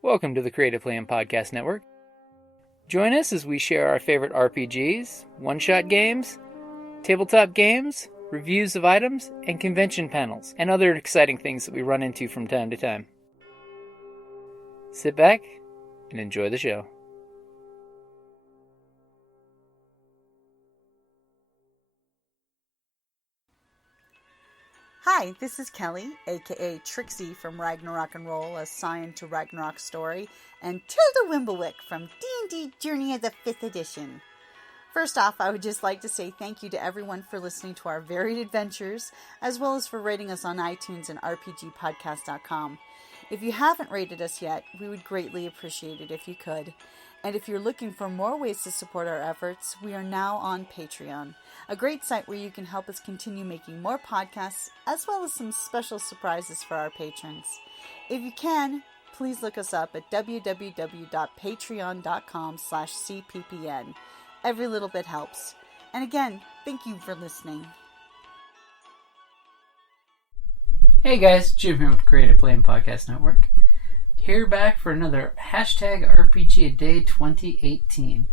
Welcome to the Creative Plan Podcast Network. Join us as we share our favorite RPGs, one-shot games, tabletop games, reviews of items, and convention panels, and other exciting things that we run into from time to time. Sit back and enjoy the show. Hi, this is Kelly, aka Trixie from Ragnarok and Roll, assigned to Ragnarok Story, and Tilda Wimblewick from D&D Journey of the 5th Edition. First off, I would just like to say thank you to everyone for listening to our varied adventures, as well as for rating us on iTunes and RPGpodcast.com. If you haven't rated us yet, we would greatly appreciate it if you could. And if you're looking for more ways to support our efforts, we are now on Patreon, a great site where you can help us continue making more podcasts, as well as some special surprises for our patrons. If you can, please look us up at www.patreon.com/cppn. Every little bit helps. And again, thank you for listening. Hey guys, Jim here with Creative Plan Podcast Network. Here back for another #RPGADAY2018.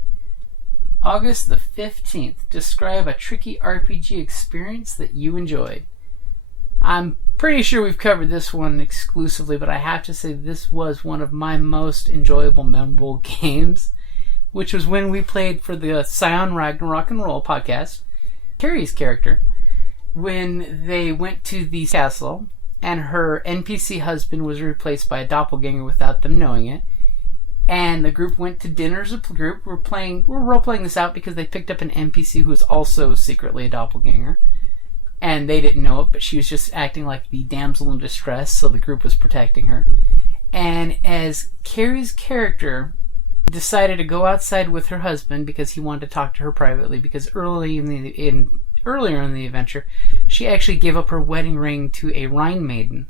August the 15th. Describe a tricky RPG experience that you enjoyed. I'm pretty sure we've covered this one exclusively, but I have to say this was one of my most enjoyable, memorable games, which was when we played for the Scion Ragnarok and Roll podcast, Carrie's character, when they went to the castle and her NPC husband was replaced by a doppelganger without them knowing it. And the group went to dinner as a group. We're role-playing this out because they picked up an NPC who was also secretly a doppelganger. And they didn't know it, but she was just acting like the damsel in distress, so the group was protecting her. And as Carrie's character decided to go outside with her husband because he wanted to talk to her privately, because earlier in the adventure, she actually gave up her wedding ring to a Rhine maiden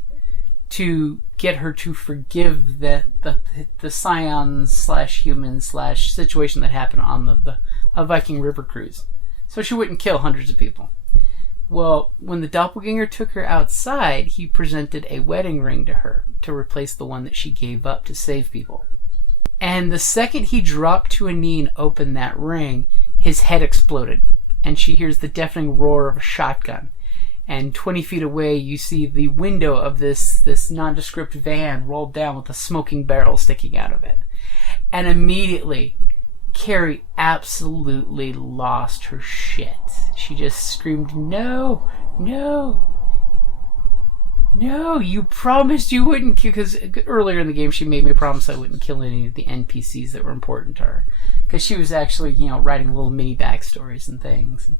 to get her to forgive the Scions/humans/situation that happened on the Viking river cruise, so she wouldn't kill hundreds of people. Well, when the doppelganger took her outside, he presented a wedding ring to her to replace the one that she gave up to save people. And the second he dropped to a knee and opened that ring, his head exploded, and she hears the deafening roar of a shotgun. And 20 feet away, you see the window of this nondescript van rolled down with a smoking barrel sticking out of it. And immediately, Carrie absolutely lost her shit. She just screamed, "No, no, no, you promised you wouldn't kill," because earlier in the game she made me promise I wouldn't kill any of the NPCs that were important to her. Because she was actually, writing little mini backstories and things.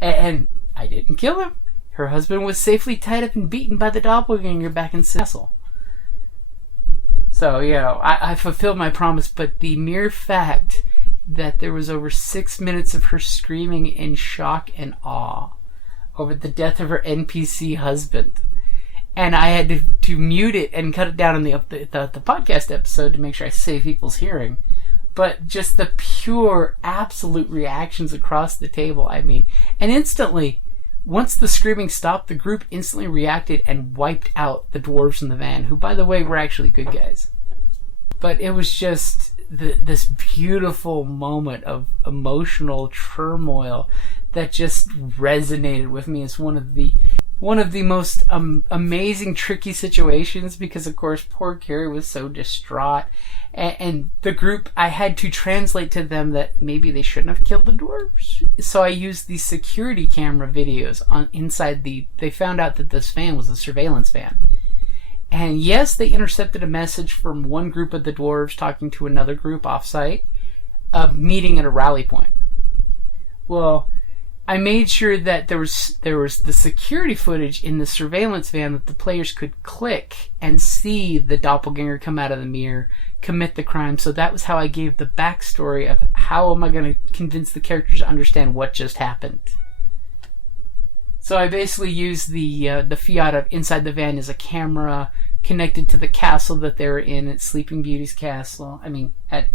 And I didn't kill him. Her husband was safely tied up and beaten by the doppelganger back in Cecil. So, I fulfilled my promise, but the mere fact that there was over 6 minutes of her screaming in shock and awe over the death of her NPC husband, and I had to mute it and cut it down in the podcast episode to make sure I save people's hearing. But just the pure, absolute reactions across the table, and instantly, once the screaming stopped, the group instantly reacted and wiped out the dwarves in the van, who, by the way, were actually good guys. But it was just this beautiful moment of emotional turmoil that just resonated with me as one of the most amazing, tricky situations, because, of course, poor Carrie was so distraught. And the group, I had to translate to them that maybe they shouldn't have killed the dwarves. So I used the security camera videos inside they found out that this van was a surveillance van. And yes, they intercepted a message from one group of the dwarves talking to another group offsite of meeting at a rally point. Well, I made sure that there was the security footage in the surveillance van that the players could click and see the doppelganger come out of the mirror, commit the crime. So that was how I gave the backstory of how am I going to convince the characters to understand what just happened. So I basically used the fiat of inside the van as a camera connected to the castle that they were in at Sleeping Beauty's castle. At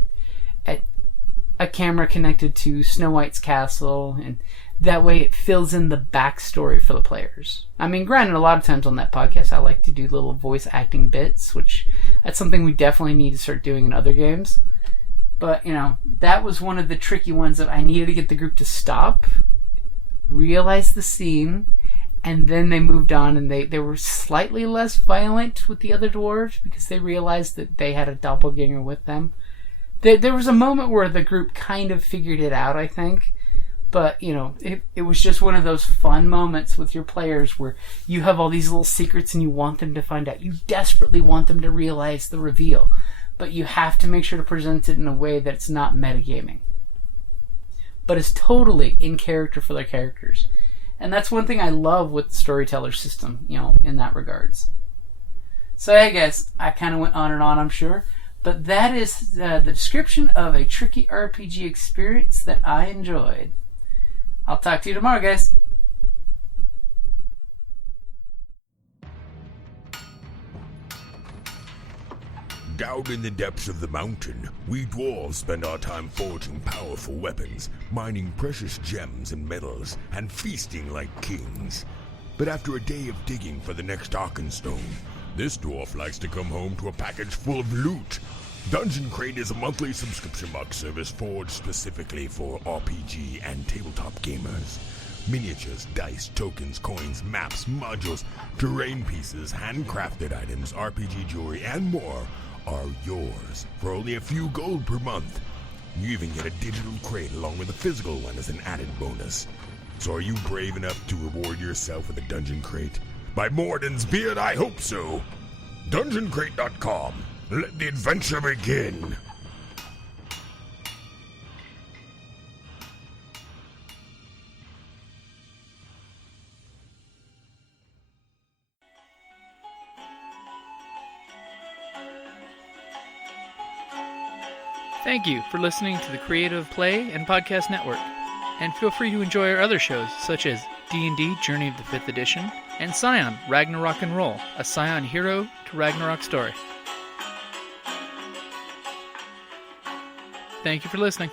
a camera connected to Snow White's castle, and that way it fills in the backstory for the players. Granted, a lot of times on that podcast I like to do little voice acting bits, which That's something we definitely need to start doing in other games. But, that was one of the tricky ones that I needed to get the group to stop, realize the scene, and then they moved on, and they were slightly less violent with the other dwarves because they realized that they had a doppelganger with them. There was a moment where the group kind of figured it out, I think. But, it was just one of those fun moments with your players where you have all these little secrets and you want them to find out. You desperately want them to realize the reveal. But you have to make sure to present it in a way that it's not metagaming. But it's totally in character for their characters. And that's one thing I love with the storyteller system, in that regards. So, hey guys, I kind of went on and on, I'm sure. But that is the description of a tricky RPG experience that I enjoyed. I'll talk to you tomorrow, guys. Down in the depths of the mountain, we dwarves spend our time forging powerful weapons, mining precious gems and metals, and feasting like kings. But after a day of digging for the next Arkenstone, this dwarf likes to come home to a package full of loot. Dungeon Crate is a monthly subscription box service forged specifically for RPG and tabletop gamers. Miniatures, dice, tokens, coins, maps, modules, terrain pieces, handcrafted items, RPG jewelry, and more are yours for only a few gold per month. You even get a digital crate along with a physical one as an added bonus. So are you brave enough to reward yourself with a Dungeon Crate? By Morden's beard, I hope so. DungeonCrate.com. Let the adventure begin. Thank you for listening to the Creative Play and Podcast Network. And feel free to enjoy our other shows, such as D&D Journey of the 5th Edition and Scion Ragnarok and Roll, a Scion hero to Ragnarok story. Thank you for listening.